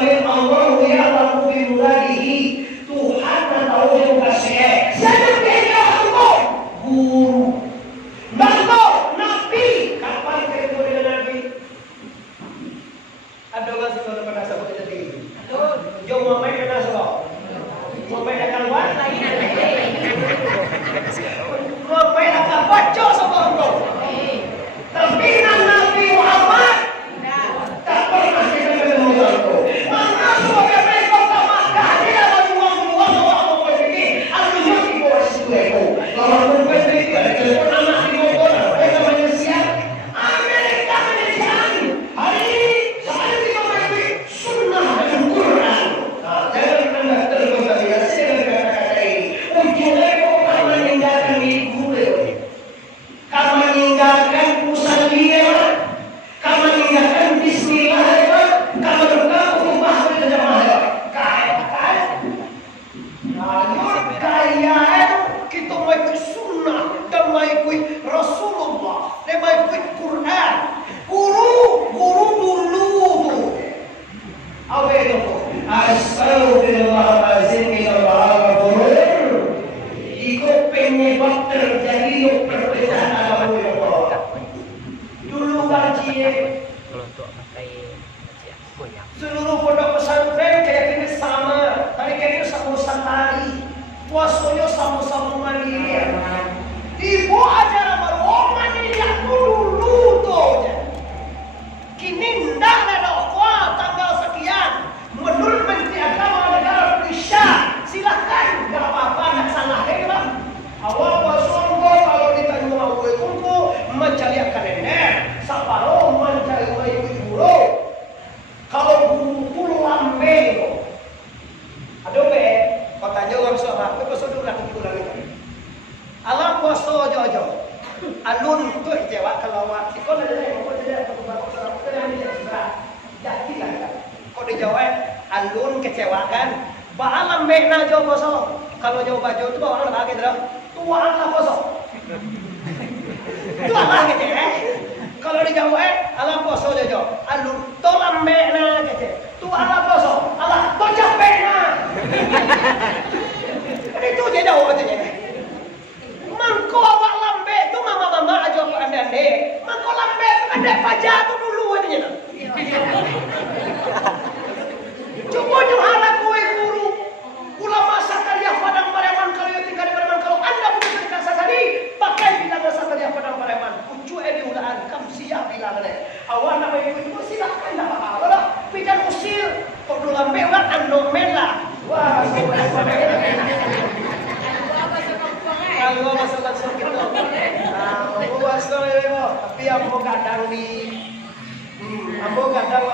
Amin Allah ya laku bimuladihi. Tuhan tahu yang kasih. Saya kaya Allah guru. Lalu Nabi kapan ketemu dengan Nabi? Ada nggak sih kalau pernah sebut jadi? Jauh mau main pernah sebut? Mau main akan buat? Mau main akan baca sebut engkau? Tapi Nabi Muhammad tak pernah kita ketemu engkau. Mana sebagai mereka tak makan dia lalu uang mau pergi. Aku jadi bos itu. Kalau mau pergi ada telepon anak di motor. Mereka manusia. Amerika Malaysia. Hari ini saya tidak pergi sunnah dan Quran. Jangan anda tergoda ya. Saya kata ini. Ujungnya kau meninggalkan ibu lewe. Kau meninggalkan usaha dia. Kau meninggalkan bismillah. Kau berkata ubah berjamaah. Kaya kita mau ikut sunnah dan mau ikut Rasulullah dan mau ikut Quran. Guru dulu tu. Apa itu? Astagfirullahaladzim minallahul ikut penyebab terjadi perbedaan agama ya Allah. Dulu kaji seluruh pondok pesantren kayak gini sama. Tadi kayaknya sama tari. Puasanya sama-sama mandiri. Ibu acara baru mandiri yang dulu tuh. Kini ndak ada kuah tanggal sekian. Menurut Menteri Agama Negara Indonesia, silakan. Gak apa-apa, gak salah hebat. Awal wasonggo kalau ditanya awal kumpul mencari akan nenek. Saparo mencari ibu-ibu. Kalau guru lambe itu. Aduh be, kau tanya orang suara, kau pasal ulang itu. Alam puasa jojo. Alun tu kecewa kalau awak. Si kau ada yang kau tidak tahu bapak salah. Kau yang tidak suka. Jadi lah. Kau dijawab alun kecewa kan? Baalam be na jauh puasa. Kalau jauh baju tu bawa orang lagi terus. Tuan lah puasa. Tuan lah kecewa. Kalau dijawab alam puasa jojo. Alun tolam be na kecewa. Tuan lah puasa. Alah tojak be na. Itu je jauh katanya. Mangko awak lambe tu mama aja kok ande. Mangko lambe tu ada fajar tu dulu katanya. Coba nyuhara kowe guru. Ulama Sakaria Padang Pareman kalau tinggal di Pareman kalau anda punya cerita sakari pakai bilang Sakaria Padang Pareman. Pucu di ulaan kam siap bilang deh. Awak nak ikut silakan dah apa lah. Pidan usil kok dulu lambe orang anomenlah. Wah, kalau masalah sakit tu, buat story mo. Tapi aku kadang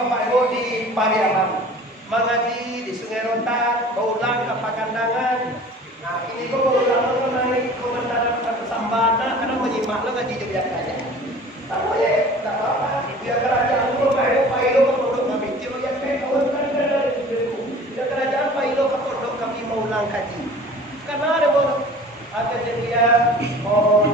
apa ibu di Pariaman, mengaji di Sungai Rotan, berulang ke Pakandangan. Nah ini kau berulang tu naik komandan Sambana, karena menyimak lo ngaji juga aja. Tak boleh, tak apa. Dia kerajaan tu pailo ke pondok kami, cuma yang kau kan dia kerajaan pailo ke pondok kami mau ulang kaji. Karena ada bodoh. Ada dia hati pun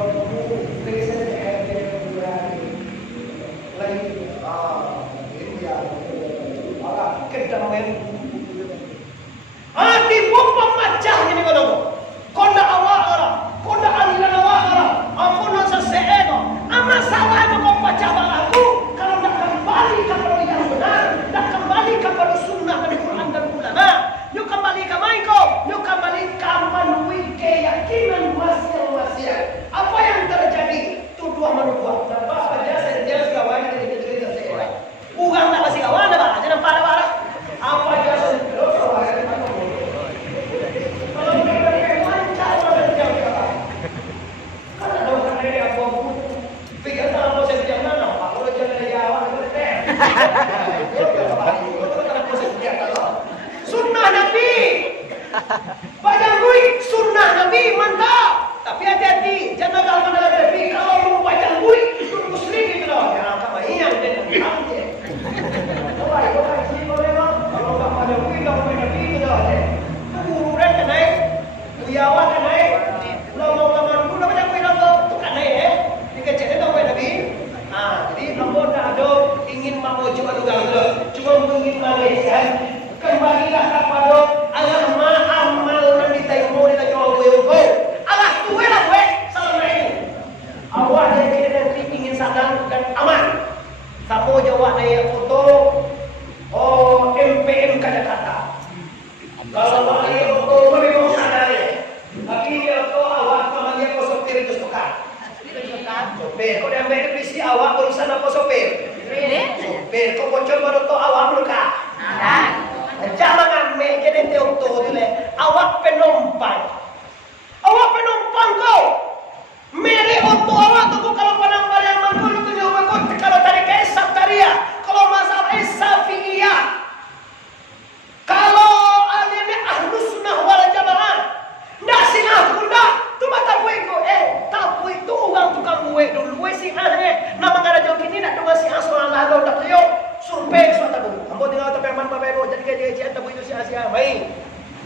pemacah ini kalau konda awak orang, konda aliran awak orang, ampun nasa seego, ama salah kau pacah balaku kalau nak kembali kepada yang benar, nak kembali kepada sunnah dari Quran dan ulama, yuk kembali ke Maiko, yuk kembali ke manui keyakinan wasiat. Apa yang terjadi? Tuduh menuduh. Nampak saja saya kawan dari cerita saya. Bukan tak kasih kawan ada pak, jangan parah. Apa dia sudah kalau mereka lancar orang jawab. Karena ada orang yang aku pikir tak mau saya jangan mana, pak. Kalau jangan jawab boleh. Sunnah Nabi. Bacaan gue sunnah Nabi mantap. Tapi hati-hati, jangan gagal Nabi. Kalau mau bacaan gue itu muslim itu loh. Jangan kamu yang dengan kamu. Kalau sini boleh loh. Kalau nggak pada gue nggak boleh Nabi itu loh. Kuburan kan naik, buyawan kan naik. Lama-lama dulu bacaan gue itu kan naik ya. Dikecilin dong gue Nabi. Nah, jadi kamu tak ada ingin mau coba juga. Cuma ingin Malaysia. Kembalilah kepada Allah ma'amal dan ditaimu dan nyawa Allah tuwe lah gue selama ini. Awak jadi nanti ingin sadar dan aman. Kamu jawab daya foto MPM kata-kata. Kalau daya foto memang sadar ya. Tapi dia foto awak sama dia kau sopir itu suka. Sopir, kau diambil divisi awak urusan apa sopir? Sopir, kau bocor baru to awak luka. Jangan ambil jadi teoto tu le. Awak penumpang. Awak penumpang kau. Meri untuk awak tu kalau pandang bayang mandul tu nyawa kau. Kalau tadi ke Sabtaria, kalau mazhab Syafi'iyah. Kalau alimnya Ahlus Sunnah wal Jamaah. Ndak singah bunda, tu mata gue kau. Tahu itu orang tukang gue dulu. Gue si ahnya. Nama ngada jauh ini nak dengar si asal Allah tak lihat. Survei suatu tabu. Ambo tinggal tapi aman bapak jadi gaji tabu itu si Asia baik.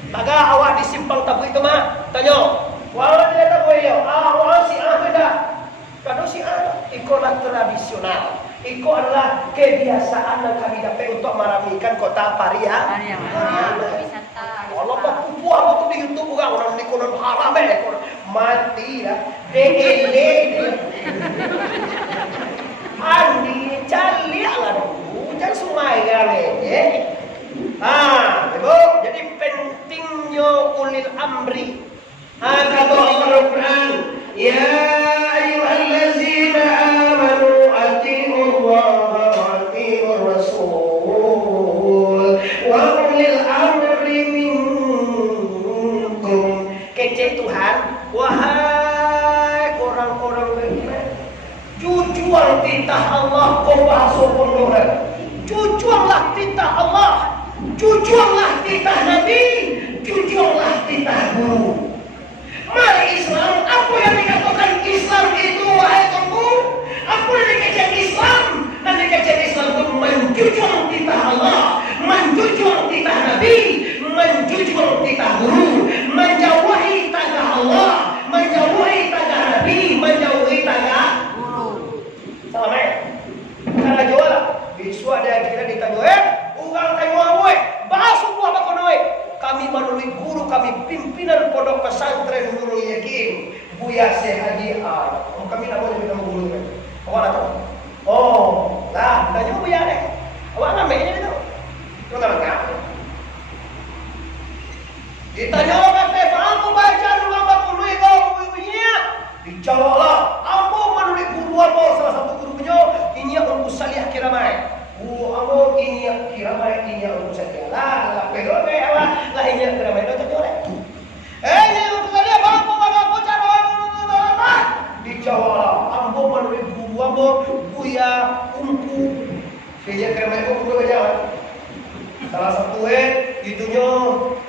Taga awak disimpang tabu itu mah tanya. Walau dia tabu yo, awak si beda. Kalau si ikolah tradisional. Iko adalah kebiasaan yang kami dapat untuk meramaikan kota Paria. Wisata. Allah papu aku tuh di YouTube orang di konon haram mati dah. DLD. Andi cali ala dulu, jangan sumaya lagi. Ibu, jadi pentingnya ulil amri. Kata Al-Quran, ya ayyuhallazina amanu atii'ullaha wa atii'ur rasul wa ulil amri minkum. Kece Tuhan, wahai orang-orang beriman, jujur titah Allah kau bahasa pondok. Jujurlah titah Allah, jujurlah titah Nabi, jujurlah titah guru. Mari Islam, apa yang dikatakan Islam itu wahai tunggu? Apa yang dikatakan Islam? Dan dikatakan Islam itu menjujur titah Allah, menjujur titah Nabi, menjujur titah guru, menjauhi tagah Allah, menjauhi tagah Nabi, menjauhi tagah sama karena jual bisu ada kira ditanya orang tanya gue bahas semua apa kono kami melalui guru kami pimpinan pondok pesantren Nurul Yakin Buya Syekh Haji kami nak boleh minta guru awak nak tahu lah tanya Buya deh awak namanya itu tu kan enggak ditanya orang teh aku baca dua bakul itu bunyinya dijawablah ambo melalui guru ambo salah satu gurunya ini yang urus salih kiramai ambo ini yang kiramai ini yang urus salih lah pero me lah ini yang kiramai itu jore ini urus salih ambo baga cara dijawablah ambo melalui guru ambo buya umku dia kiramai itu guru baca salah satu itunya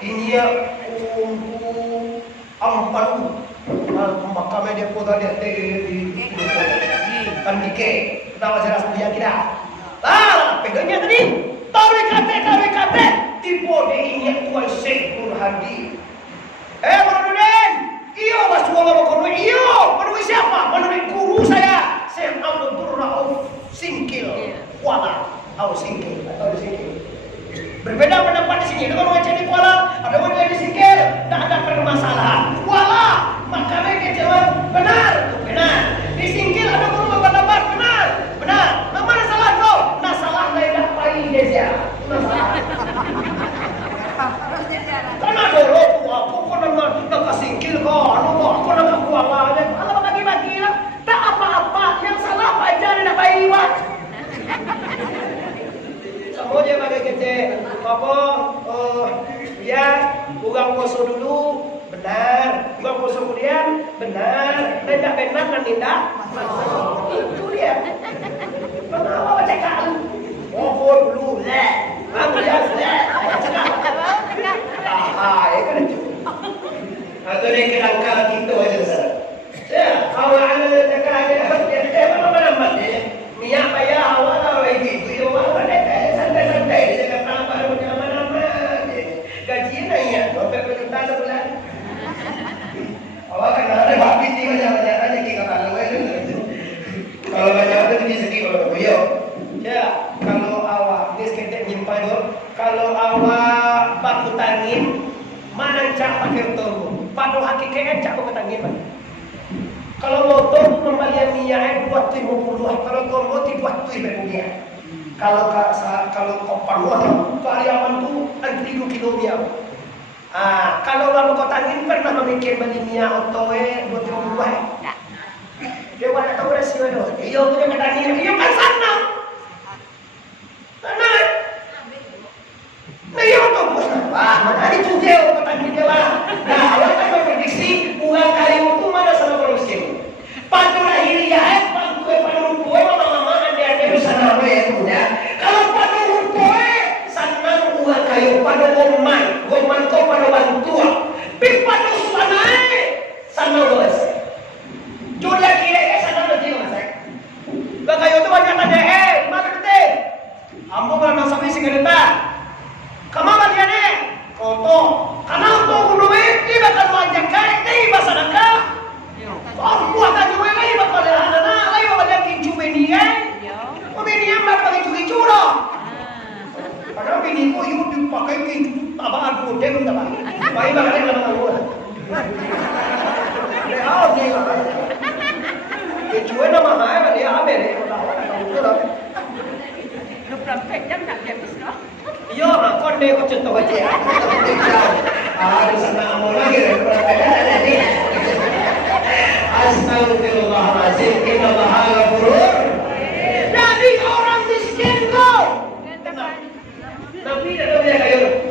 ini yang umku ampan makamnya dia poda dia di kan dike kita wajar sedia kita lah pegangnya tadi tarik kate tipe dia ini tuan Syekh Nur Hadi Broduden iyo mas wala kono iyo menurut siapa menurut guru saya Syekh Abdul Rauf Singkil Kuala atau Singkil berbeda pendapat di sini ada orang jadi Kuala ada orang jadi Singkil tidak ada permasalahan Kuala maka mereka jawab benar di Singkil ada guru berpendapat benar nah mana salah kau nah salah tidak pai dia karena dulu aku pun nak Singkil kau aku nak Kuala kalau bagi-bagi lah tak apa-apa yang salah aja nak pai iwat semua je bagi kita apa ya ugang poso dulu benar, ugang poso kemudian benar, tidak benar dan tidak itu dia kenapa baca kalu poso dulu kamu ya cakap itu kan itu atau dia kerangka gitu aja ya kalau anda cakap aja mana niat bayar awal atau itu itu apa santai dia kata apa punya mana-mana gaji naiknya berapa juta sebulan awak kan ada habis ni banyak aja kita kalau kalau banyak itu di segi kalau yo ya kalau awak dia sekedar nyimpan kalau awak ketangin, mana cak pakai turbo. Pada hakikatnya cak mau ketangin mana? Kalau motor pembalian minyak 250, kalau turbo itu 200 minyak. Kalau paruh karyawan tuh 3 kilo biar. Kalau kamu ketangin pernah memikir beli minyak otoe 250. Dia mana tahu resiko itu? Iyo punya ketangin, iyo kan sana. Sana. Nah iyo tuh bos. Mana itu dia ketangin dia lah. Nah awak kan memprediksi uang kayu itu mana sama kalau miskin. Pantu lahiriah, pantu rumput, mama ande sana ya punya. Kalau pantu rumput, sana uang kayu pantu goman kau pantu bantua. Pipantu sana bos. Julia kira sana nanti mas. Bagayo tu banyak tanya mana kita? Ambo kalau sampai singerita. Kamama dia ne? Koto. Karena untuk gunung ini bakal wajah kaya ini bahasa nangka. Ambo akan jual lagi bakal anak lagi bakal yang kincu benia. Benia bakal pakai kincu loh. Padahal bini ko yun dipakai kincu tabaan ko dem tabah. Baik bakal yang lama ko. Lehau dia. Kecuali nama saya dia apa ni? Lupram pejam nak habis no. Yo, kon deh ko contoh aja. Di sana mau lagi berapa ni? Astagfirullahaladzim, innallaha ghafurur. Jadi orang miskin kau. Nabi ada dia kayu.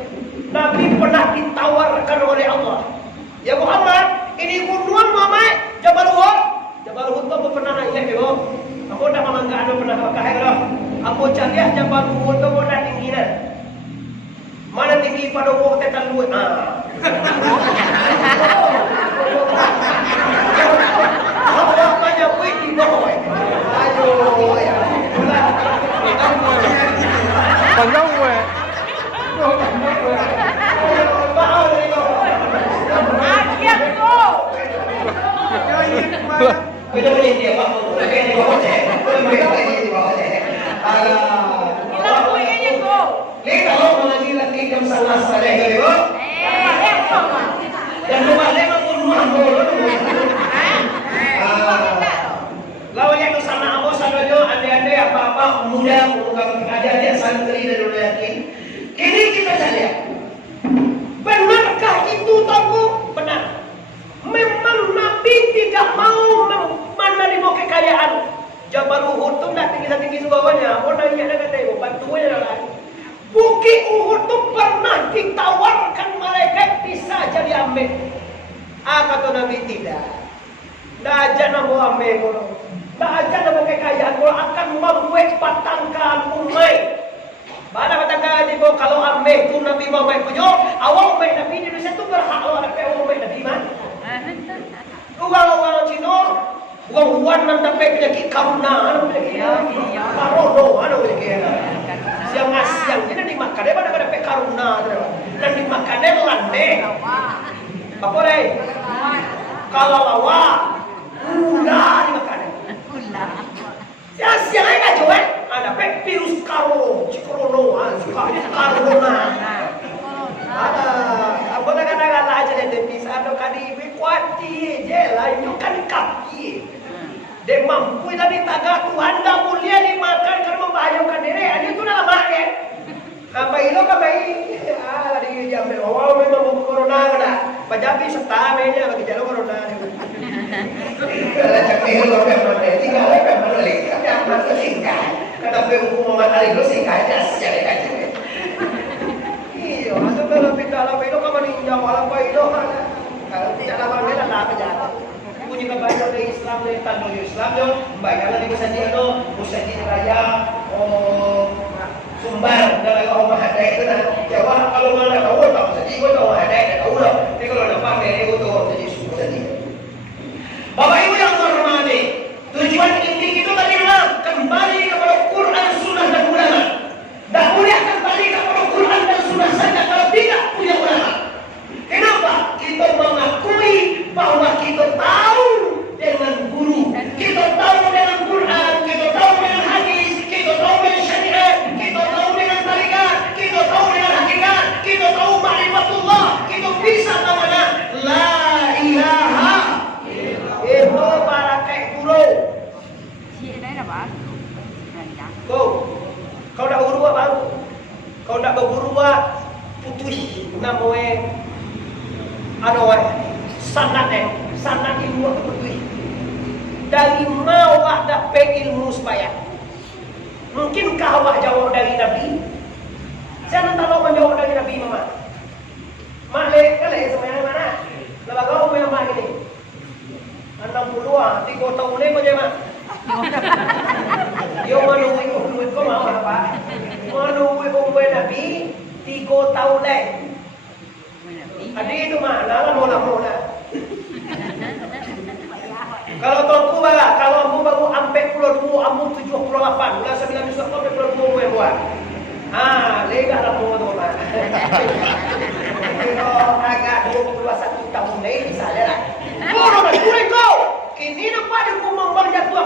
Nabi pernah ditawarkan oleh Allah. Ya Muhammad, ini gunduan Muhammad, Jabal Uhud. Jabal Uhud tu pernah naik lagi lo. Aku dah memangga anu pernah pakai lo. Aku cari Jabal Uhud tu dah tinggian. Mana tinggi pada Uhud tekan luar. Apa banyak wih di bawah. Ayo ya. Panjang weh. Kita boleh dia Pak. Kita di bawah cek. Kita di bawah cek. Kita punya je go. Lihat kalau mengaji lagi jam 11 pada hari itu. Dan rumah dia rumah dulu. Lawan yang sana aku sananya ada apa-apa muda adik-adik santri dan udah yakin. Ini kita lihat. Benarkah itu tahu? Benar. Memang Nabi tidak mau menerima kekayaan. Jabal Uhud tu dah tinggi sebawahnya. Apa nak ingat dengan dia? Bantunya dah lain. Bukit Uhud tu pernah ditawarkan malaikat bisa jadi ambil. Kata Nabi tidak. Dah aja nak mau ambil. Dah aja nak mau kekayaan. Kalau akan membuat patangkan umai. Mana patangkan itu kalau ambil tu Nabi mau ambil punya. Awal ambil Nabi di Indonesia tu berhak awal ambil Nabi mana? Uang Cina, uang mendapat penyakit karuna, penyakit karono, penyakit siang ini dimakan dia pada dapat karuna, dan dimakan dia lande. Apa leh? Kalau lawa, gula dimakan. Siang aja cuy, ada virus karono, karona. Ada, apa nak kata aja deh bisa ada kali kuati je lah itu kan kaki. Dia mampu tadi taga Tuhan dah mulia dimakan karena membahayakan diri. Ini tu dalam makan. Apa itu kabai? Lagi jam awal memang corona ada. Pajabi setahun ini lagi jalan corona. Kalau cakap hello pemanda, tinggal pemanda lagi. Tapi apa singkat? Kata hukum matahari itu singkat aja secara kacau. Kalau pindah lah itu kamu ninjau apa itu kalau tidak lama dia lah apa jadi punya kebanyakan dari Islam dari tanah Islam yo banyak lagi bisa di raya Sumbar dan kalau ada itu nah Jawa kalau mana tahu tahu saja gue tahu ada tahu lah tapi kalau dapat dari itu jadi suku saja Bapak Ibu yang hormati tujuan inti itu bagaimana kembali kepada Quran Sunnah dan ulama dah boleh kembali kepada Quran dan Sunnah saja kalau tidak punya ulama. Kenapa? Kita mengakui bahwa kita tahu dengan guru, kita tahu dengan Quran, kita tahu dengan hadis, kita tahu dengan syariat, kita tahu dengan tarikat, kita tahu dengan hakikat, kita tahu ma'rifatul Namoy sanat ilmu itu betul. Dari mau dapat ilmu supaya mungkinkah awak jawab dari Nabi? Jangan tahu menjawab dari Nabi mama. Malik kali semuanya mana? Kalau kau punya mak ini 60 3 tahun ni kau jangan. Yo menunggu duit kau mau apa? Menunggu umur Nabi 3 tahun leh. Adi itu mana lah mula. Kalau tuanku baga, kalau ambu baru ampe 42, ambu 78, ulah 9 besok kau 42 yang buat. Lega lah mau tu mah. Kalau agak 21 tahun ni bisa lah. Kalau nak kulit kau, ini nampak dia pun memang jatuh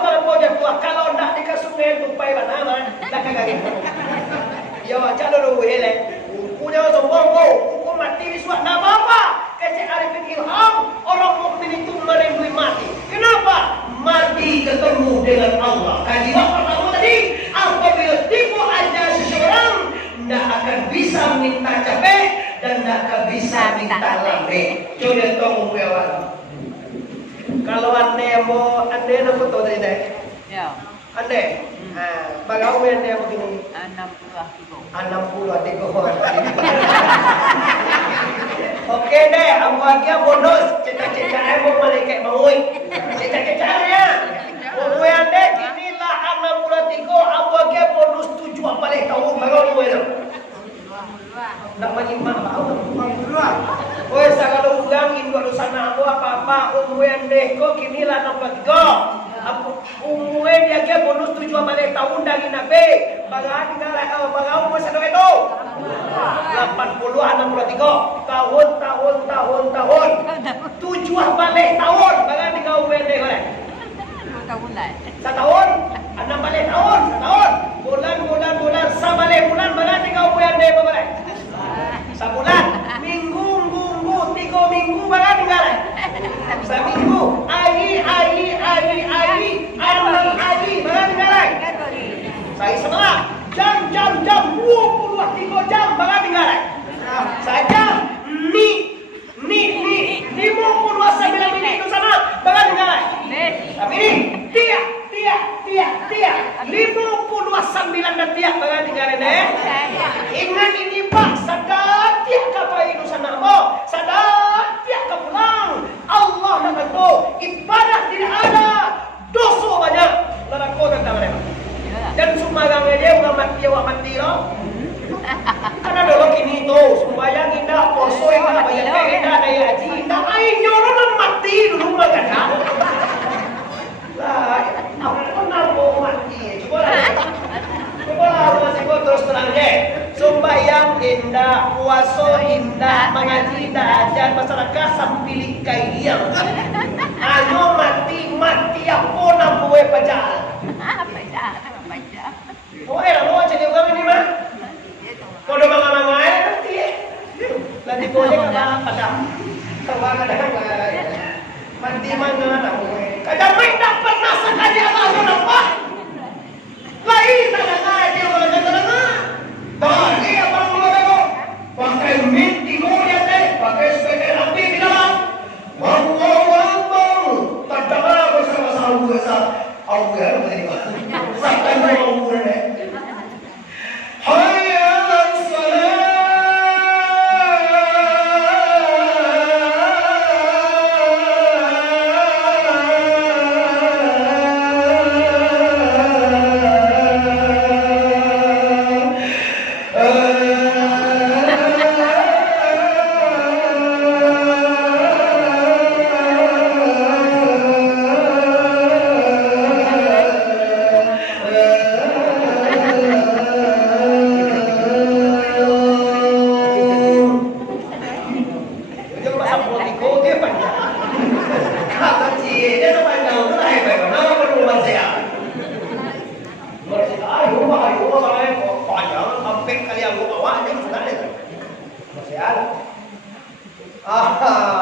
kalau nak dekat sungai tupai mana dah kagak. Yo calo dulu hele. Punya sombong kau, kau mati di suat nama apa? Kecik Arifin Ilham, orang mukmin itu merindui mati. Kenapa? Mati ketemu dengan Allah. Kajian pertama tadi, apabila tipu aja seseorang, tidak akan bisa minta capek dan tidak akan bisa minta lambe. Coba tolong jawab. Kalau anda mau, anda nak foto tadi deh. Ya. Anda, bagaimana anda begini? 60 tiga. Oke deh, abu-abu bonus. Cita-cita mau malaikat maui. Cita-citanya. Umur anda inilah 63. Abu-abu bonus 7 balik tahun baru umur itu. Nak menyimak tahu. Oh, kalau ulang Indo sana apa-apa umur anda kok kinilah 63. Umur dia ke bonus 7 balik tahun dari Nabi. Bagaimana bagaimana umur sana itu? 80 63 tahun 7 balik tahun. Bagaimana kau umur dia boleh? 2 tahun lah. 1 tahun 6 balik tahun 1 tahun bulan sabalik bulan bagaimana kau umur dia boleh? Sebulan minggu 3 minggu bagaimana boleh? Seminggu hari bagaimana? Saya sebelah jam 23 jam bagaimana tinggal? Saja ni 59 minit itu sana bagaimana tinggal? Tapi ni tiap 59 dan tiap bagaimana tinggal ni? Ingat ini Pak, sadar tiap kapal itu sana mo, sadar tiap ke pulang. Allah nak tentu ibadah tidak ada, dosa banyak. Lalu kau kata mereka. Dan sumbangan dia udah mati loh. Karena dulu kini tu sembahyang indah, poso indah, bayar indah, daya haji indah. Ayo orang mati dulu makan. Lah, apa nak mau mati? Coba lah masih kau terus terang je. Sembahyang indah, puasa indah, mengaji indah, ajar masyarakat sambil kaiang. Ayo mati apa nak buat pacar? Oh, lo jadi orang ini mah? Kalau mama nanti, nanti boleh kadang mandi mana nak? Kadang tak pernah sekali Allah nampak. Lain tak dia orang kata dah dia apa mula pakai minti dia teh, pakai sepeda api di dalam. Wow, tak dengar bersama-sama besar. Aku ya begini Pak. Sampai mau umur ni. Hayya as-salat.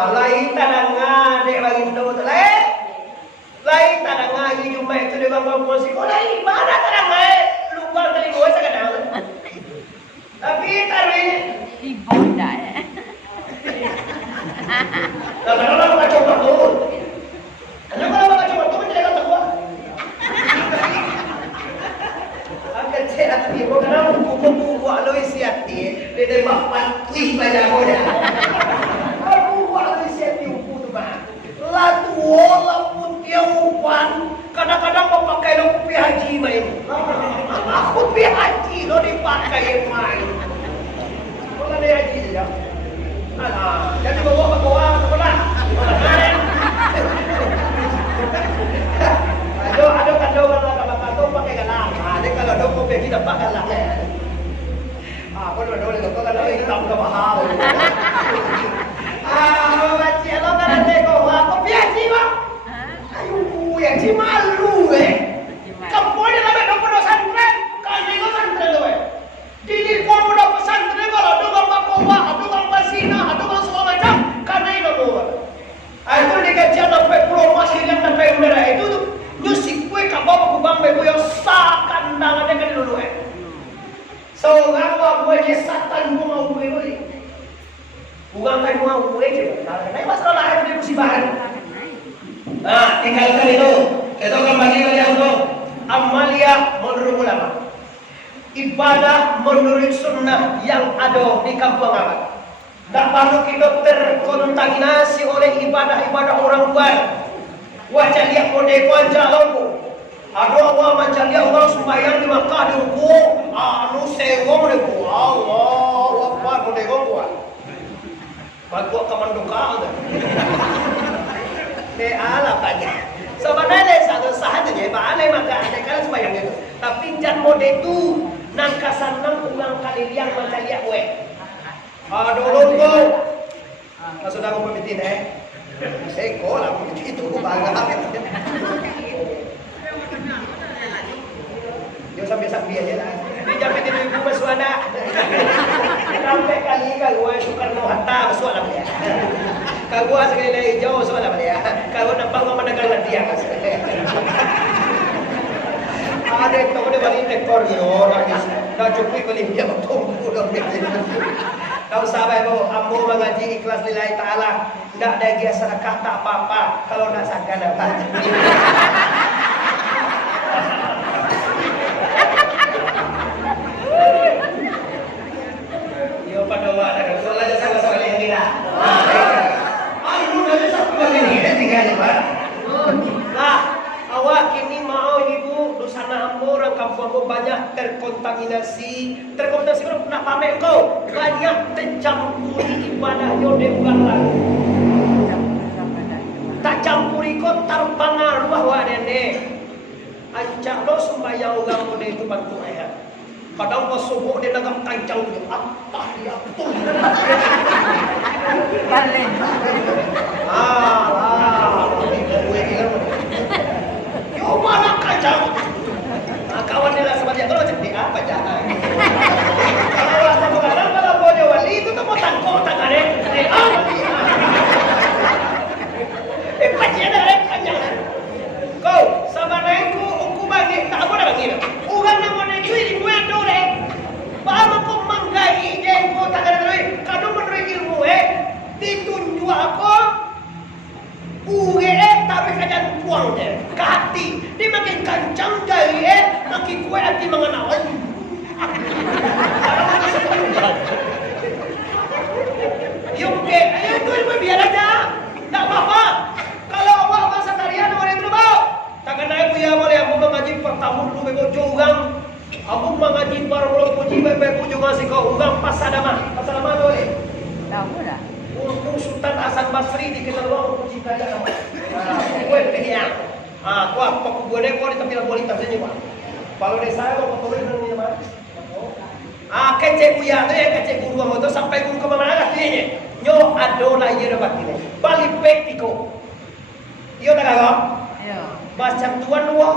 Lain tanang dek bagindo tu lain. Lain tanang ini cuma itu dia bang musik. Oh lain mana tanang lupa kali gua sekarang. Tapi taruh Ibu dah. Kalau nggak coba tuh, kalau nggak coba tuh tidak kata gua. Akan saya hati, bukan buku lo isi hati, dia bapak tweet pada boda. Aku lo isi hati buku tu mah. Latuo lapun dia upan, kadang-kadang mau pakai lo kopi haji main. Aku kopi haji lo dipakai main. Kalau dia haji saja. Jadi bawa sekolah. Ada kado kado pakai galang. Ada kalau ada kopi kita pakai galang. Aku dulu kalau hitam ke mahal. Macam lo kan teko kopi aja bang. Ayo yang si malu Kamu ni lah dok pesantren. Kau ni pesantren tu Di kau dok pesantren kalau dok bakowa, dok basina, dok semua macam. Karena itu tu. Itu dikajian sampai promosi yang sampai merah itu tu. Nyusik kue kabawa kubang bebo yang sakan dangan dengan dulu So ngawa gue kesatan gue mau gue boleh. Bukan kayak mau gue je. Nah, masalah lahir dia musibahan. Nah, tinggalkan itu. Itu kembali ke yang itu. Amalia menurut ulama. Ibadah menurut sunnah yang ada di kampung amat. Tak perlu kita terkontaminasi oleh ibadah-ibadah orang luar. Wajah lihat kode wajah lampu. Ada orang macam dia orang sembahyang di Makkah di ruku. Anu sewong ruku. Allah Akbar kode gua. Bagua kamandukal. Ala banyak. Sebenarnya satu sahaja je, balai maka ada kala sembahyang itu. Tapi jangan mode itu nangkasan nang ulang kali liang macam liak we. Aduh lo. Sudah aku pemitin Seko lah begitu bangga. Yo sampai aja lah. Dijamit itu ibu Maswana. Sampai kali kalau Soekarno Hatta soal apa dia. Kalau sekali lagi jauh soal apa dia. Kalau nampak mau mendengar dia kan. Ada itu dia balik tekor yo habis. Dah cukup beli dia tunggu dong. Kau sabar bu, ambo mengaji ikhlas lillahi ta'ala. Tidak ada dia sedekah tak apa-apa. Kalau nak sangka dapat. Yo pada wadah. Kalau aja sama-sama yang kita. Aduh, aja sama yang kita tinggal di mana? Nah, awak kini mau ibu dusana ambo orang kampung ambo banyak terkontaminasi kalau nak pamer kau banyak tercampuri ibadah yo de bukan lagu tak campuri kau terpengaruh wa dene ancak lo sembahyang orang mode itu bantu ayat kadang pas subuh dia dagang kancang dia apa dia betul balik yo mana kancang kawan dia lah sama dia kalau jadi apa jangan kalau sama kadang kalau boleh wali itu tuh mau tangkong tangannya pasti ada panjang kau sama naikku aku bagi tak apa dah bagi orang yang mau naik ini gue dole paham aku manggai jengko tangan dulu kadang menurut ilmu ditunjuk aku tapi kajian buang dia ke hati dia makin kancang dari makin kuat hati mengenal Yungke, ayo itu biar aja tak apa-apa kalau awak masa tarian boleh itu mau takkan naik ya boleh aku mengaji pertama dulu bego jurang aku mengaji baru puji bego juga sih kau ugang pasadama boleh tahu dah Sultan Hasan Basri dikenal orang puji kaya nama. Gue punya. Kuah paku gue kau di tampilan politik saja pak. Kalau desa lo betul ini pak. Kece buya tu kece guru itu sampai guru kemana katanya. Nyo ado lah ye dapat ini. Balik pektiko. Iyo tak kau? Iyo. Macam tuan lo.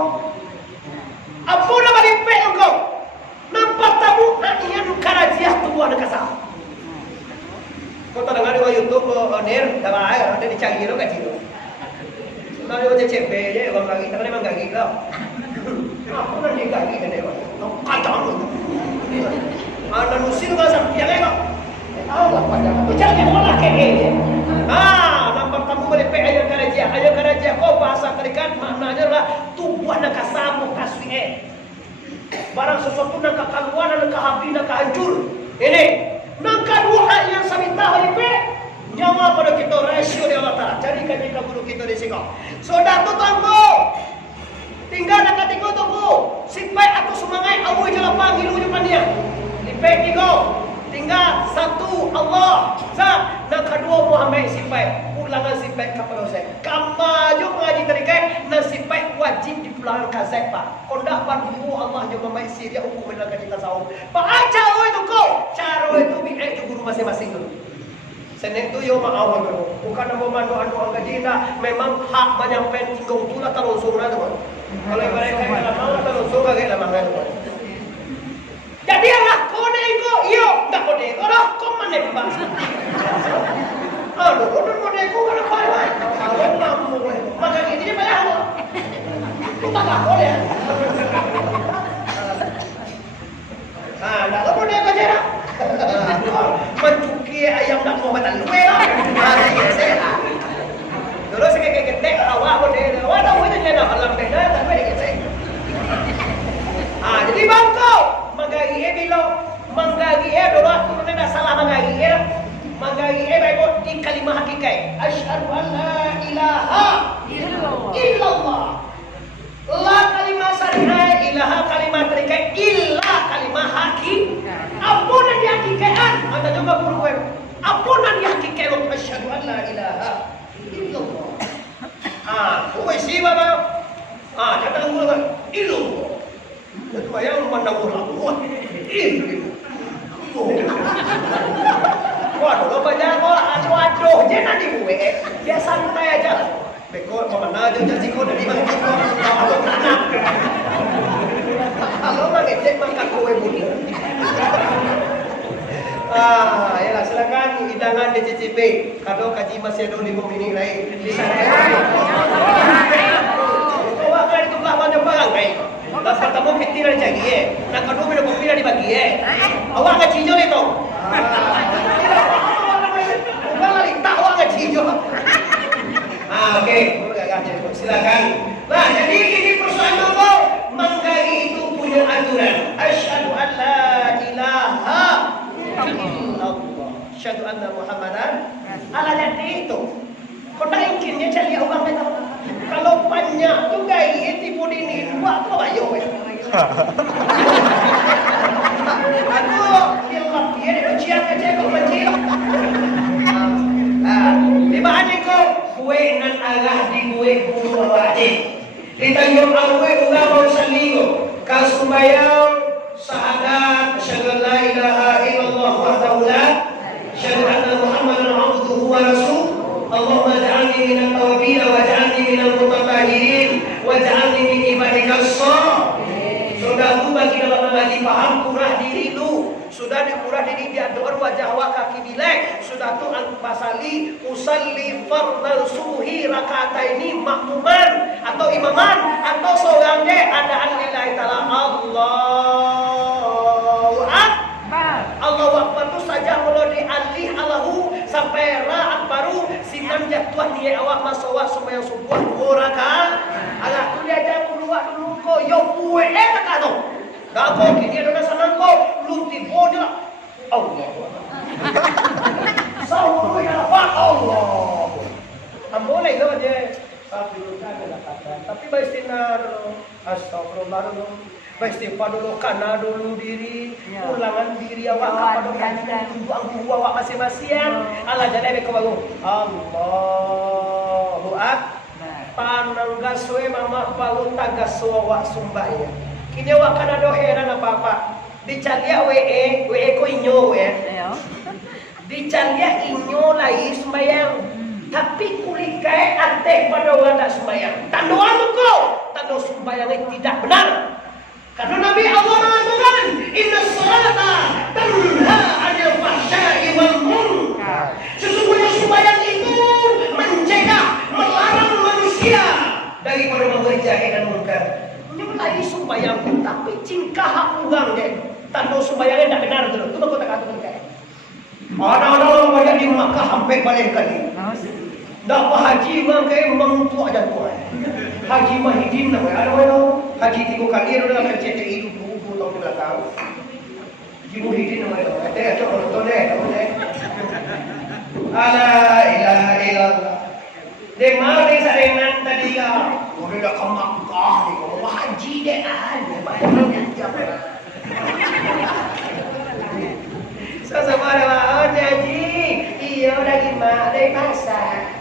Apa nama balik pek engkau? Nampak tamu iyan karajiah tuan kasar. Kau tak dengar di YouTube ner, dah bahaya, ada dicari lo kecil. Kalau dia CP je, orang kaki, tapi memang kaki kau. Apa nanti kaki kan dia? Kacau. Ada nusin kau sampai yang kau. Tahu lah pada. Bicara ke mana keke? Nampak dia kau bahasa terikat maknanya adalah tubuh nak kasamu kasih barang sesuatu nak kakaluan nak habis nak hancur. Ini nak dua hal yang sabita halipe nyawa pada kita rasio di Allah Taala. Jadi kan jika guru kita di sini. Saudara tu tangko. Tinggal nak tengok tu sipai atau semangat awal jalan panggil ujukan dia. Lipai tiga. Tinggal satu Allah, sah dan kedua Muhammad sipai. Ulangan sipai kepada saya. Kama jo mengaji terikai dan sipai wajib dipulangkan kasih pak. Kondak bantu Allah jo Muhammad siria hukum menerangkan kita sahur. Pak aja itu kau. Cara itu biar itu guru masing-masing dulu. Senin tu yo maawal dulu. Bukan nama mandu anu gaji dah. Memang hak banyak pentinggung tu lah talung surah tu. Kalau mereka kalau mau talung surah ke lama kan. Jadi anak kode itu, iyo, nggak kode itu, orang kau mana bang? Aduh, kode itu kan apa ya? Kalau mampu, maka ini dia bayar lo. Kita nggak kode ya? Ah, nggak kode itu aja lah. Mencuki ayam nggak mau batal luwe lah. Ada yang sehat. Dulu saya kayak ketek, awak kode, awak tahu itu dia nak alam beda, tapi dia ketek. Ah, jadi bangkau. Manggai bilang manggai dulu aku tidak salah manggai baik di kalimat hakikat asyhadu an la ilaha illallah la kalimat syariah ilaha kalimat hakikat illa kalimat hakikat apunan di hakikat ada juga guru gue apunan di hakikat asyhadu an la ilaha illallah gue sih baba kata guru gue illallah itu yang mandang orang waduh, lo banyak aduh, jangan di gue, dia santai aja. Bekor, mana aja jadi kau dari mana? Kalau nggak ngecek maka kue bunyi. Yalah silakan hidangan dicicipi. Kalau kaji masih ada 5 menit lain. Bisa. Kau akan itu lah banyak barang kayak. Dah pertama pitiran jadi nak kedua minum kopi dah dibagi awak nggak cijo itu bukan lagi tak awak nggak cijo oke silakan nah jadi ini persoalan dulu manggai itu punya aturan asyhadu an la ilaha illallah asyhadu anna muhammadan ala jadi itu kau tak inginnya cari orang itu kalau banyak tu gaya tipu dini buat apa bayo aku filem dia di ujian kerja kau kecil di mana kau kue nan arah di kue bulu wajib ditanggung aku ulah mau saligo kasumbayang syahadat asyhadu la ilaha illallah wahdahu la asyhadu anna muhammadan abduhu wa rasuluh Allahumma ja'alni minat tawabin waj'alni minal mutatahhirin waj'alni min ibadikal shalihin. Sudah tu bagi dalam lagi paham kurah diri itu. Sudah dikurah diri dia doa wajah wa kaki bilek. Sudah tu an basali usalli fardal subuhi rakataini makmuman atau imaman atau seorang deh adaan lillahi taala Allahu akbar. Allahu akbar tu saja kalau dialih Allahu sampai ra'at baru sinan jatuh dia awak masawak semua yang subuh 2 rakaat. Alah tu dia jangan keluar dulu ko yo kue tak kado. Dah ko kini ada sana ko luti bodoh. Allah. Sahur ya Pak Allah. Boleh ke aja. Tapi baik sinar astagfirullah. Istighfar dulu, karena dulu diri, ulangan diri awak pada kajian buang awak masing-masing. Allah jadi ke baru. Allahu akbar. Panang gaswe mama baru tagas awak sumbaya. Kini awak kana doheran apa-apa. Dicalia we ko inyo we. Dicalia inyo lai sembayang. Tapi kulikai ante pada wadah sembayang. Tandoan ko, tando sembayang tidak benar. Karena Nabi Allah mengatakan inna salata tanha 'anil fahsya'i wal munkar. Sesungguhnya sembahyang itu mencegah, melarang manusia daripada mengerjakan dan munkar. Ini lagi sembahyang tapi cingkah ulang deh. Tanda sembahyangnya tidak benar dulu. Itu aku tak katakan kayak. Ada orang banyak di Makkah sampai balik kali. Dah haji memang kayak memang tua jatuh. Haji Mahidin namanya. Ada mana? Haji 3 kali ada dalam RCTI 20 tahun belakang. Haji Mahidin namanya. Ada coba nonton deh, tahu deh. La ilaha illallah. Dek mau dek sarengan tadi ya. Udah dah ke Makkah ni, kau haji dek ada. Bayarnya jam. Sama ada lawan haji. Iya udah gimana dari pasar.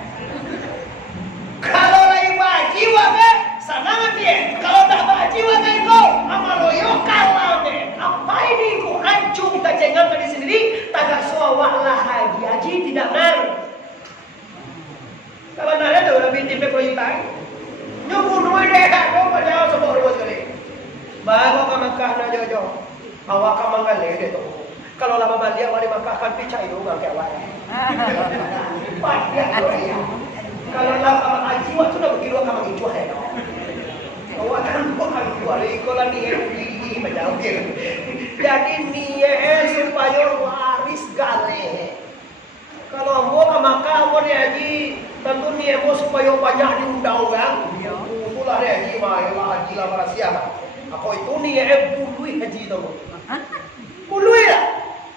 Kalau lagi haji wae senang dia. Kalau tak haji wae kau amaloyo kalau deh. Apa ini kau hancur tak cengang di sendiri tak suawak lah haji. Haji tidak benar. Sebenarnya tu lebih tipe proyekan. Nyuruh nuai deh kau pada sebuah rumah sekali. Baru ke Makkah na jojo. Awak ke Manggale deh tu. Kalau lama balik awak di Makkah kan picai dulu nggak kayak awak. Banyak ya. Kalau lama haji waktu dah begitu akan begitu ya. Awak kan bukan jual ikolah niat beli macam okey. Jadi niat supaya waris gale. Kalau mau ke Makkah mau haji tentu niat mau supaya banyak diundang orang. Itulah dia haji haji lah para siapa. Aku itu niat bului haji tu. Bului lah.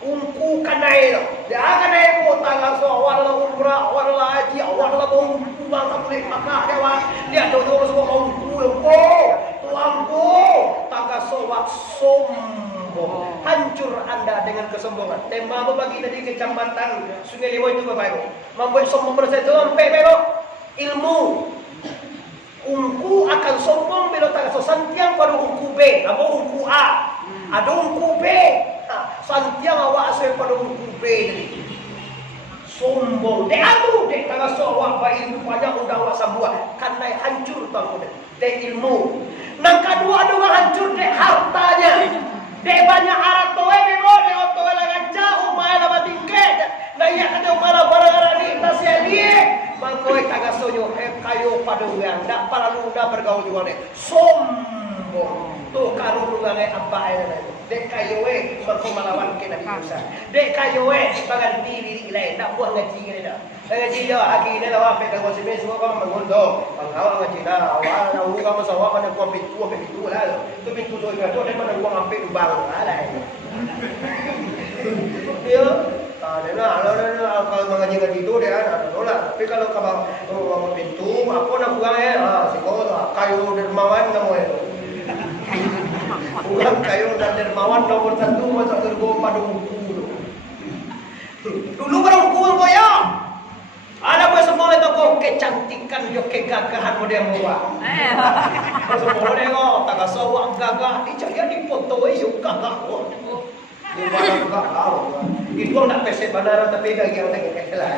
Ungku kanai lo. Dia kanai ko tanggal so awal umrah, awal haji, awal bang pulang sampai Makkah dia wah. Dia dodo semua ungku ko. Tuangku tanggal so sombong. Hancur Anda dengan kesombongan. Tema bagi dari kecamatan Sungai Liwai itu Bapak Ibu. Membuat sombong bersatu sampai belo ilmu. Ungku akan sombong bila tanggal so santiang pada ungku B, atau ungku A. Ada ungku B. Santiang awak asal pada ungku B ni. Sombong. Dek aku dek tangga so awak bayi ilmu banyak undang awak sambuat. Karena hancur tuan dek ilmu. Nang kedua ada hancur dek hartanya. Dek banyak harta memang dek otoe lagan jauh mai lama tingkat. Nah iya kata umara barang-barang ni tasya dia. Mangkoi tangga sonyo kayo pada orang dak perlu dah bergaul juga ni. Sombong. Tu karun ngai apa ini. Dek kayo berko malawan ke Nabi Musa. Dek kayo bagan diri lain tak buat ngaji ni dah. Ngaji dah hari ni lawan pe kau sini semua kau mengondo. Pangawal ngaji dah awal dah kamu sawah mana kau pintu lah. Tu pintu tu itu dan mana kau ambil lubang ada. Dia kalau mengaji itu dia ada tolak. Tapi kalau kau pintu apa nak buang si kau kayu dermawan kamu itu. Bukan kayu dan dermawan nomor 1 masuk surga pada buku dulu baru buku boya. Ada buat semua itu kau kecantikan yo kegagahan model muka. Semua dia kau tak sawak gagah dicari di foto yo gagah. Di mana gagah. Itu nak pesek bandara tapi lagi yang lah.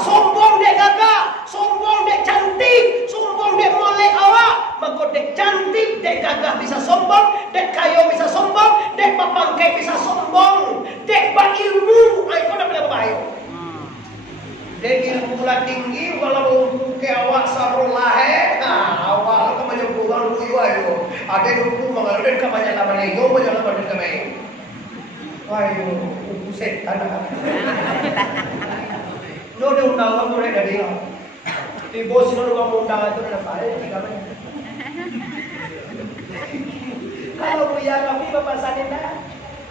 Sombong dek gagah, sombong dek cantik, sombong dek molek awak. Maka dek cantik, dek gagah bisa sombong, dek kayo bisa sombong, dek papangkai bisa sombong, dek berilmu, ay kau nak pilih bahayo. Dek ilmu lah tinggi, kalau ke awak sarulah awak kau banyak bukan buyu ayo. Ada buku mengalir kau banyak lama lagi, kau banyak lama lagi kami. Ayo, buku setan. No dia undang kamu dari dia. Di bos itu kamu undang itu ada apa? Tiga mana? Kalau buaya kami bapak Sanenda,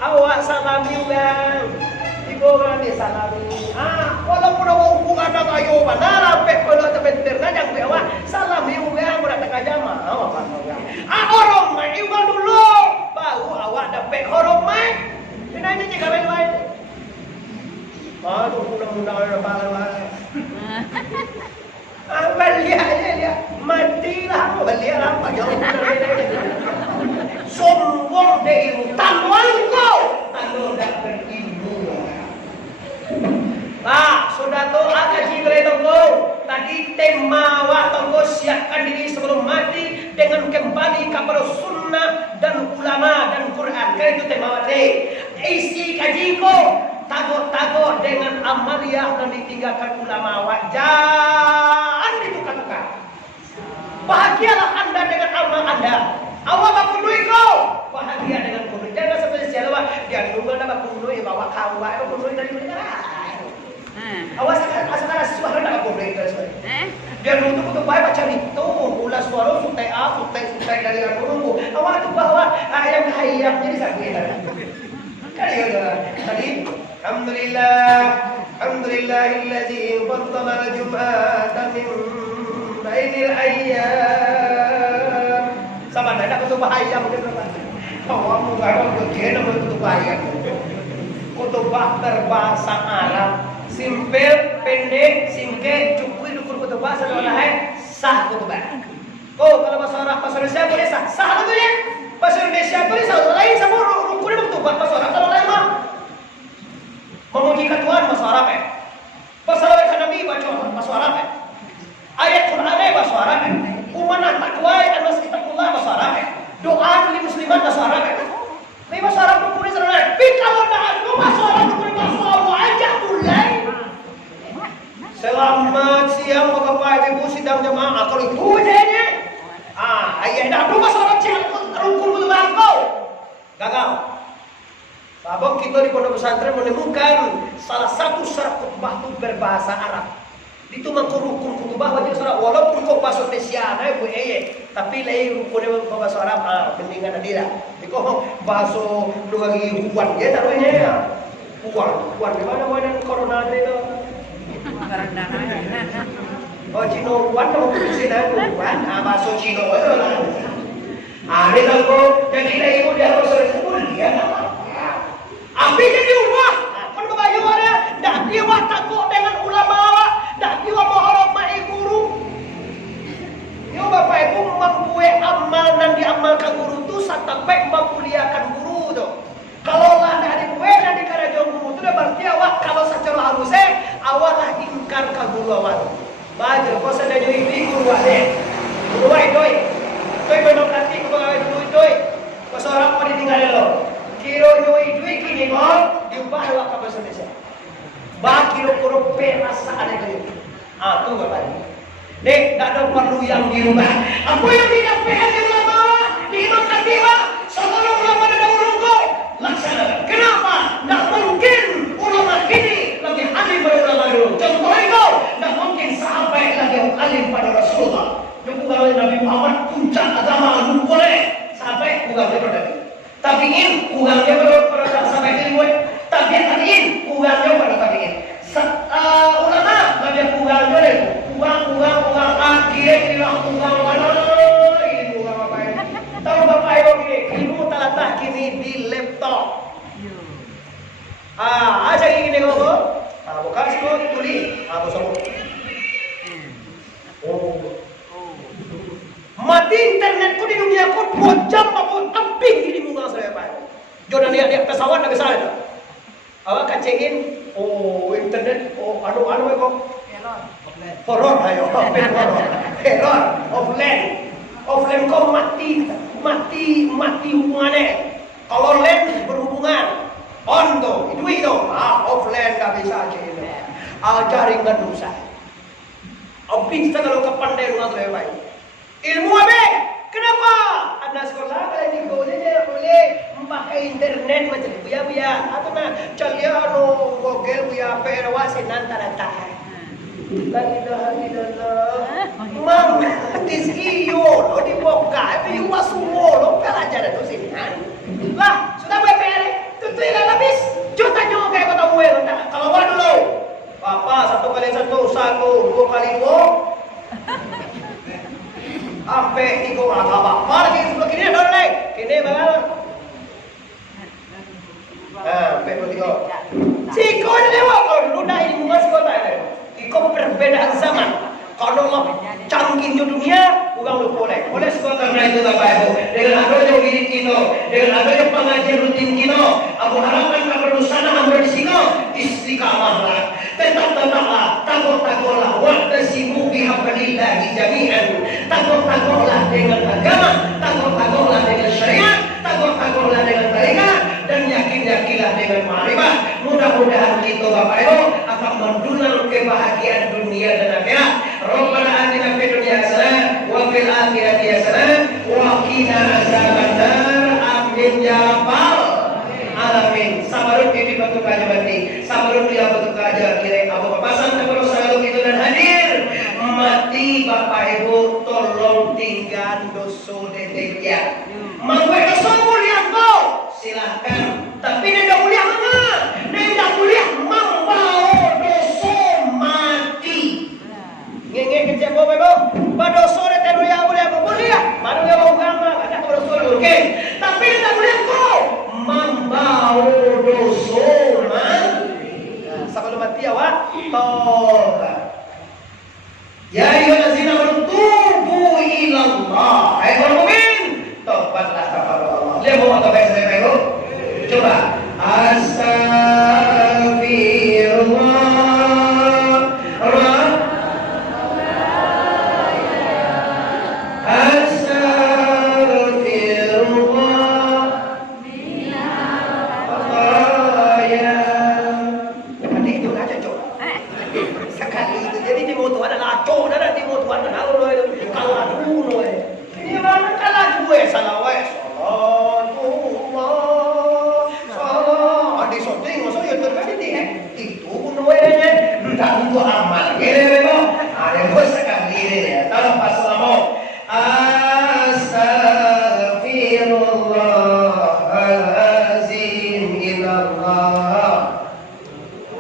awak salami bang. Ibu kami salami. Walaupun awak hubungan dengan ayo mana rampek kalau terbentur saja yang awak salami bang berada kajama. Awak apa? Orang main juga dulu. Baru awak dapat orang main. Ini aja jika lain. Aduh, mudah-mudahan ada pahala. Balik aja dia, matilah. Balik apa jauh sombong deh ilmu, tamuan kau. Anu dah berilmu. Sudah tu ada jilai tunggu. Tadi tema waktu siapkan diri sebelum mati dengan kembali kepada sunnah dan ulama dan Quran. Kerana itu tema waktu. Isi kajiku tagot-tagot dengan amaliyah dan ditinggalkan ulama wajan ditukar-tukar. Bahagialah anda dengan amal anda. Awak bakul duit kau. Bahagia dengan kudu. Jangan seperti siapa dia nunggu nak bakul duit bawa kau bakul duit dari mana? Awas akan suara nak boleh guys. Eh? Dia dulu tu baik macam itu, ulas suara sutai dari aku. Awak tu bawa ayam jadi sakit. Kali tadi Alhamdulillahilladzi faddala al-jum'ata min bainil ayyam. Sama nak kutubah ayam ke berapa? Awak muka begini nama kutubah ayam. Kutubah berbahasa Arab. Simpel, pendek, singkat, cukup dukur kutubah sebenarnya sah kutubah. Oh, kalau bahasa Arab, bahasa Indonesia boleh sah. Sah tu ya. Bahasa Indonesia boleh sah. Lain sama rukunnya kutubah bahasa Arab. Kalau lain mah memuji Tuhan bahasa Arab ya. Bahasa Nabi baca bahasa Arab ya. Ayat Quran bahasa Arab ya. Umanah takwa anas kitabullah bahasa Arab ya. Doa lil muslimat bahasa Arab ya. Ini bahasa Arab rukunnya sebenarnya. Tapi kalau dah bahasa Arab rukunnya bahasa Arab aja mulai. Selamat siang Bapak Ibu sidang jemaah. Kalau itu wajahnya, ayah dah dulu bahasa Arab rukun betul bangko. Gagal. Sabab kita di pondok pesantren menemukan salah satu syarat khutbah itu berbahasa Arab. Itu mangko rukun khutbah wajib syarat walaupun kau bahasa Indonesia, tapi lain rukunnya bahasa Arab. Mendingan adila. Diko bahasa luar huwan ya taruhnya ya. Huwan di mana wadah corona itu? Oh Cino Huwan mau tulisin Huwan, bahasa Cino itu lah. Ini kalau jadi ibu dia harus kuliah. Ambil jadi rumah. Kan kebayang ada, dah dia takut dengan ulama awak, dah dia menghormati guru. Yo Bapak Ibu membuat amalan diamalkan guru itu sampai memuliakan guru tu. Kalau lah dah dibuat dan dikarajong guru itu berarti awak kalau secara harusnya awak lah ingkar ke guru awak. Baca kau sedang jadi guru awak. Guru awak itu. Toi benar nanti kau bawa guru itu. Kau seorang mau ditinggal lo. Kiro nyoi duit kini kau diubah awak ke bahasa Indonesia. Bah kiro perasa ada kali. Tu Bapak. Dek, tak ada perlu yang dirubah. Apa yang tidak pengen dirubah? Diimamkan tiba. Sebelum ulama dahulu kau laksanakan. Kenapa? Tak mungkin ulama ini lebih alim pada ulama dulu. Contoh itu, tak mungkin sampai lagi alim pada Rasulullah. Yang kalau Nabi Muhammad puncak agama belum boleh sampai kurangnya pada Nabi. Tabiin kurangnya pada sampai ilmu. Tabiin kurangnya pada tabiin. Ulama Nabi kurangnya deh. Kurang akhirnya bilang kurang mana ilmu apa ini? Tahu Bapak Ibu ini ilmu telah kini di laptop. Aja gini kau. Bukan semua tulis. Apa semua? Mati internetku di dunia ku 2 jam maupun lebih di muka saya Pak. Jodoh dia pesawat nak kesal itu. Awak kacengin. Internet. Anu kok. Horor ayo, horor, offline kau mati hubungannya. Kalau land berhubungan, on tuh, itu, offline tak bisa aja itu. Jaringan rusak. Opik kalau kepandai rumah saya baik. Ilmu apa? Kenapa? Anak sekolah kalau di boleh memakai internet macam buya. Atau nak caliano Google buya perawas nanti. La ilaha illallah. Mang disiyo, di boka, itu wasuwo, lo pelajar itu sini. Lah, sudah BPR, tuh ilah habis. Juta nyo kayak kota gue, kalau gua dulu. Bapak 1 kali 1, 2 kali 2. Sampai 3 apa lagi sebelah kini ada naik. Kini bakal. Sampai 3. Siko ini lewat kalau dulu dah ini bunga siko tak ada. Iko perbedaan zaman. Kalau Allah canggih di dunia, orang lupa oleh sekolah karena itu Bapak Ibu. Dengan adanya diri kita, dengan adanya pengajian rutin kita, aku harapkan kamu sana ambil di sini istiqamahlah. Tetaplah, takut-takutlah, wa'tasimu bihablillahi jami'an. Takut-takutlah dengan agama, takut-takutlah dengan syariat, takut-takutlah dengan tarikat, dan yakin-yakinlah dengan ma'rifah. Mudah-mudahan kita Bapak Ibu akan mendulang kebahagiaan dunia dan akhirat. Rabbana atina fid dunya hasanah wa fil akhirati hasanah wa qina azabannar. Amin ya rabbal alamin. Sabarun bibi batu kaja bati. Sabarun dia batu kaja kira Abu tobat ya wa tobat. Ya ayyuhallazina amanu tubu ilallah. Hai orang mukmin, tobatlah kepada Allah. Lihat mau tobat saya dulu. Coba. Astaghfirullah. Astaghfirullahalazim ilallah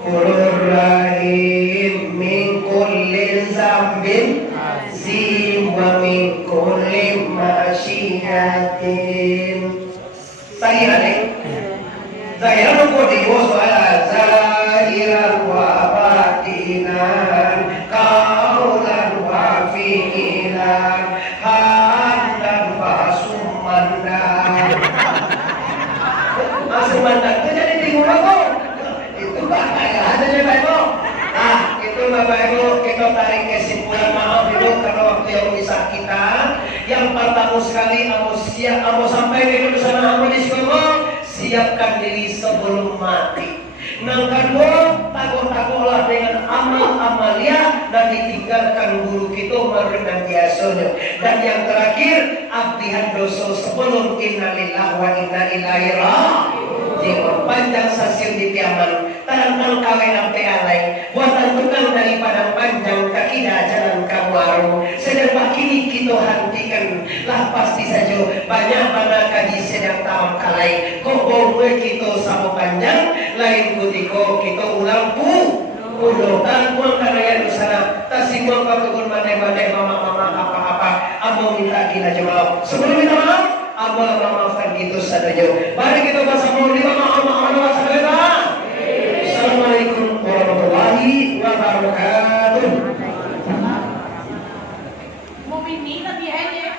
Qurrahim min kulli zambin zim wa min kulli masyiatin. Zahiran ukudi wa zahiran wa batinan kaulan wa fi'ilan hamdan wa sumandan. Sumandan itu jadi bingung aku. Itu ada Bapak Ibu. Nah, itu Bapak Ibu kita tarik kesimpulan. Maaf dulu karena waktu yang bisa kita. Yang pertama sekali kamu sampai di sana kamu di sekolah, siapkan diri sebelum mati. Nang kedua, takut-takutlah dengan amal-amalia dan ditinggalkan guru kita merenang biasanya. Dan yang terakhir, abdihan dosa sebelum innalillahi wa inna ilaihi raji'un. Panjang sasir di piaman, tangan kawin sampai alai, buatan tukang daripada panjang kakidah jalan kawaru. Sedang kini kita hentikan, lah pasti saja banyak mana kaji sedang tawam kalai. Kok boleh kita sama panjang, lain kutiko kita ulang udah tangguang karena yang di sana tasingguang pakukun mandai-mandai mama-mama apa-apa abang minta gila jemaah sebelum minta maaf abang maafkan gitu saja. Mari kita bersama lima maaf sahabat. Assalamualaikum warahmatullahi wabarakatuh. Mau ini lagi aja.